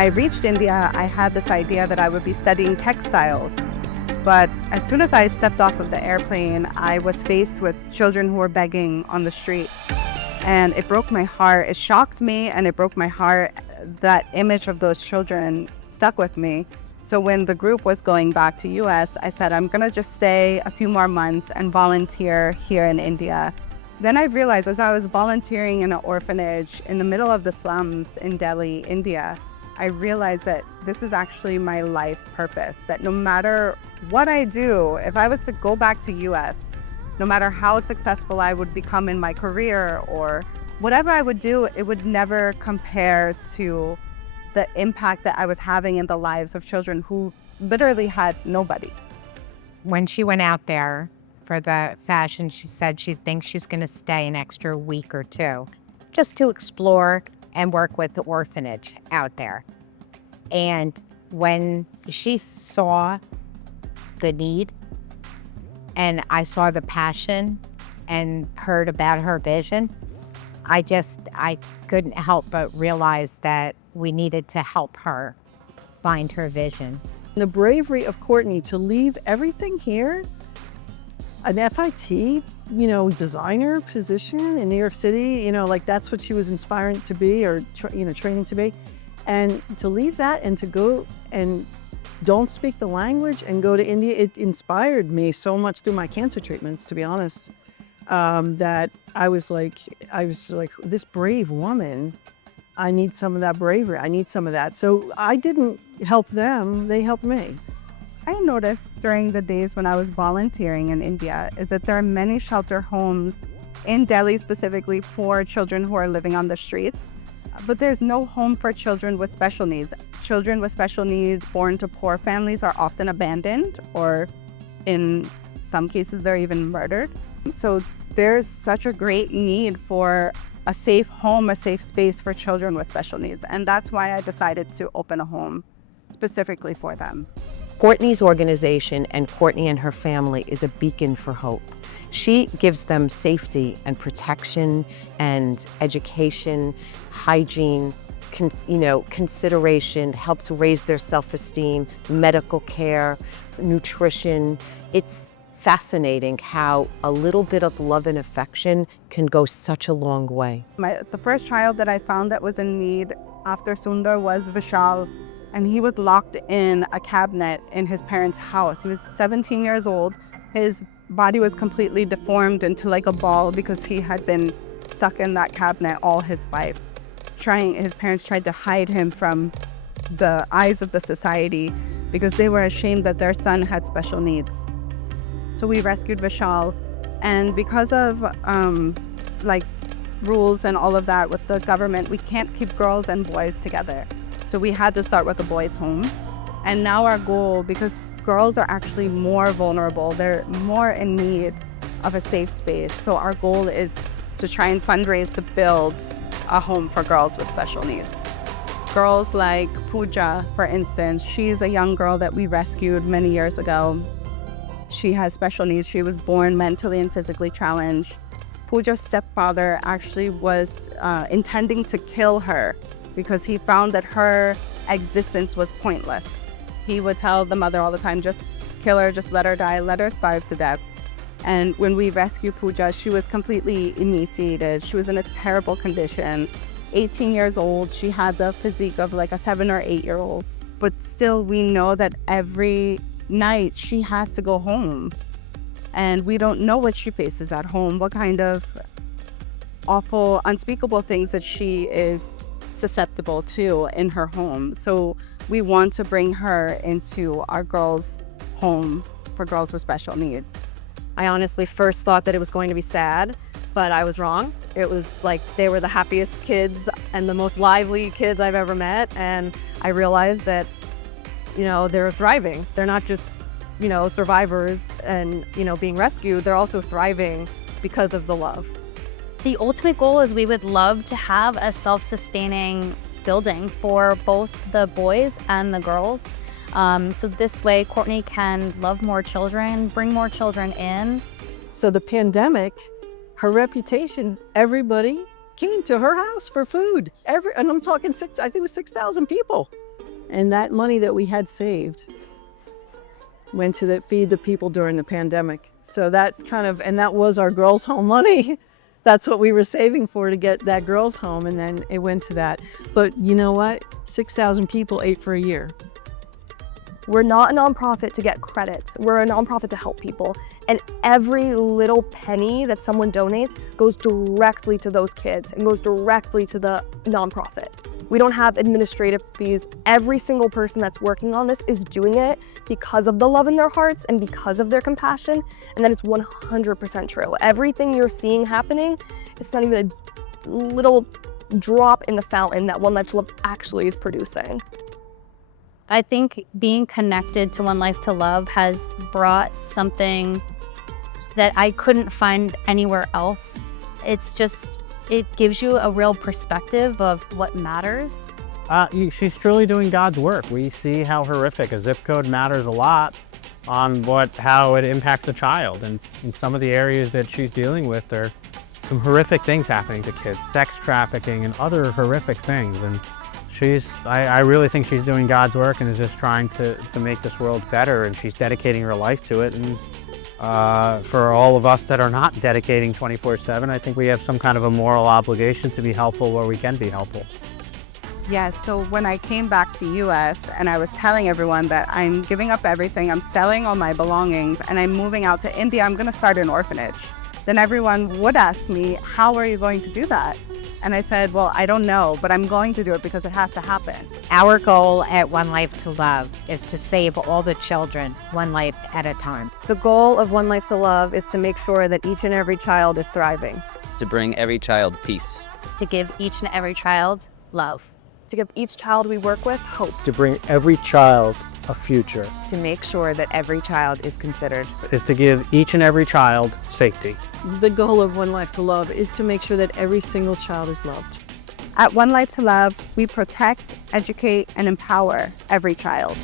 I reached India, I had this idea that I would be studying textiles. But as soon as I stepped off of the airplane, I was faced with children who were begging on the streets. And it broke my heart. It shocked me and it broke my heart. That image of those children stuck with me. So when the group was going back to US, I said, I'm gonna just stay a few more months and volunteer here in India. Then I realized as I was volunteering in an orphanage in the middle of the slums in Delhi, India, I realized that this is actually my life purpose, that no matter what I do, if I was to go back to US, no matter how successful I would become in my career or whatever I would do, it would never compare to the impact that I was having in the lives of children who literally had nobody. When she went out there for the fashion, she said she thinks she's going to stay an extra week or two just to explore and work with the orphanage out there. And when she saw the need and I saw the passion and heard about her vision, I couldn't help but realize that we needed to help her find her vision. The bravery of Courtney to leave everything here, an FIT, designer position in New York City, like that's what she was inspiring to be or, training to be. And to leave that and to go and don't speak the language and go to India, it inspired me so much through my cancer treatments, to be honest, that I was like, this brave woman, I need some of that bravery. I need some of that. So I didn't help them, they helped me. I noticed during the days when I was volunteering in India is that there are many shelter homes in Delhi specifically for children who are living on the streets, but there's no home for children with special needs. Children with special needs born to poor families are often abandoned, or in some cases they're even murdered. So there's such a great need for a safe home, a safe space for children with special needs. And that's why I decided to open a home specifically for them. Courtney's organization and Courtney and her family is a beacon for hope. She gives them safety and protection and education, hygiene, consideration, helps raise their self-esteem, medical care, nutrition. It's fascinating how a little bit of love and affection can go such a long way. The first child that I found that was in need after Sundar was Vishal, and he was locked in a cabinet in his parents' house. He was 17 years old. His body was completely deformed into like a ball because he had been stuck in that cabinet all his life. His parents tried to hide him from the eyes of the society because they were ashamed that their son had special needs. So we rescued Vishal, and because of rules and all of that with the government, we can't keep girls and boys together. So we had to start with a boys' home. And now our goal, because girls are actually more vulnerable, they're more in need of a safe space. So our goal is to try and fundraise to build a home for girls with special needs. Girls like Pooja, for instance, she's a young girl that we rescued many years ago. She has special needs. She was born mentally and physically challenged. Pooja's stepfather actually was intending to kill her because he found that her existence was pointless. He would tell the mother all the time, just kill her, just let her die, let her starve to death. And when we rescued Pooja, she was completely emaciated. She was in a terrible condition. 18 years old, she had the physique of like a 7 or 8 year old. But still, we know that every night she has to go home. And we don't know what she faces at home, what kind of awful, unspeakable things that she is susceptible to in her home. So we want to bring her into our girls' home for girls with special needs. I honestly first thought that it was going to be sad, but I was wrong. It was like they were the happiest kids and the most lively kids I've ever met. And I realized that, they're thriving. They're not just, survivors and, being rescued. They're also thriving because of the love. The ultimate goal is we would love to have a self-sustaining building for both the boys and the girls. So this way, Courtney can love more children, bring more children in. So the pandemic, her reputation, everybody came to her house for food. And I'm talking I think it was 6,000 people. And that money that we had saved went to feed the people during the pandemic. So that and that was our girls' home money. That's what we were saving for to get that girls' home, and then it went to that. But you know what? 6,000 people ate for a year. We're not a nonprofit to get credit. We're a nonprofit to help people. And every little penny that someone donates goes directly to those kids and goes directly to the nonprofit. We don't have administrative fees. Every single person that's working on this is doing it because of the love in their hearts and because of their compassion. And that is 100% true. Everything you're seeing happening, it's not even a little drop in the fountain that One Life to Love actually is producing. I think being connected to One Life to Love has brought something that I couldn't find anywhere else. It gives you a real perspective of what matters. She's truly doing God's work. We see how horrific a zip code matters a lot on how it impacts a child. And in some of the areas that she's dealing with, there are some horrific things happening to kids, sex trafficking and other horrific things. And I really think she's doing God's work and is just trying to make this world better, and she's dedicating her life to it. And for all of us that are not dedicating 24/7, I think we have some kind of a moral obligation to be helpful where we can be helpful. Yes, so when I came back to US and I was telling everyone that I'm giving up everything, I'm selling all my belongings, and I'm moving out to India, I'm gonna start an orphanage. Then everyone would ask me, how are you going to do that? And I said, well, I don't know, but I'm going to do it because it has to happen. Our goal at One Life to Love is to save all the children, one life at a time. The goal of One Life to Love is to make sure that each and every child is thriving. To bring every child peace. It's to give each and every child love. To give each child we work with hope. To bring every child a future. To make sure that every child is considered. Is to give each and every child safety. The goal of One Life to Love is to make sure that every single child is loved. At One Life to Love, we protect, educate, and empower every child.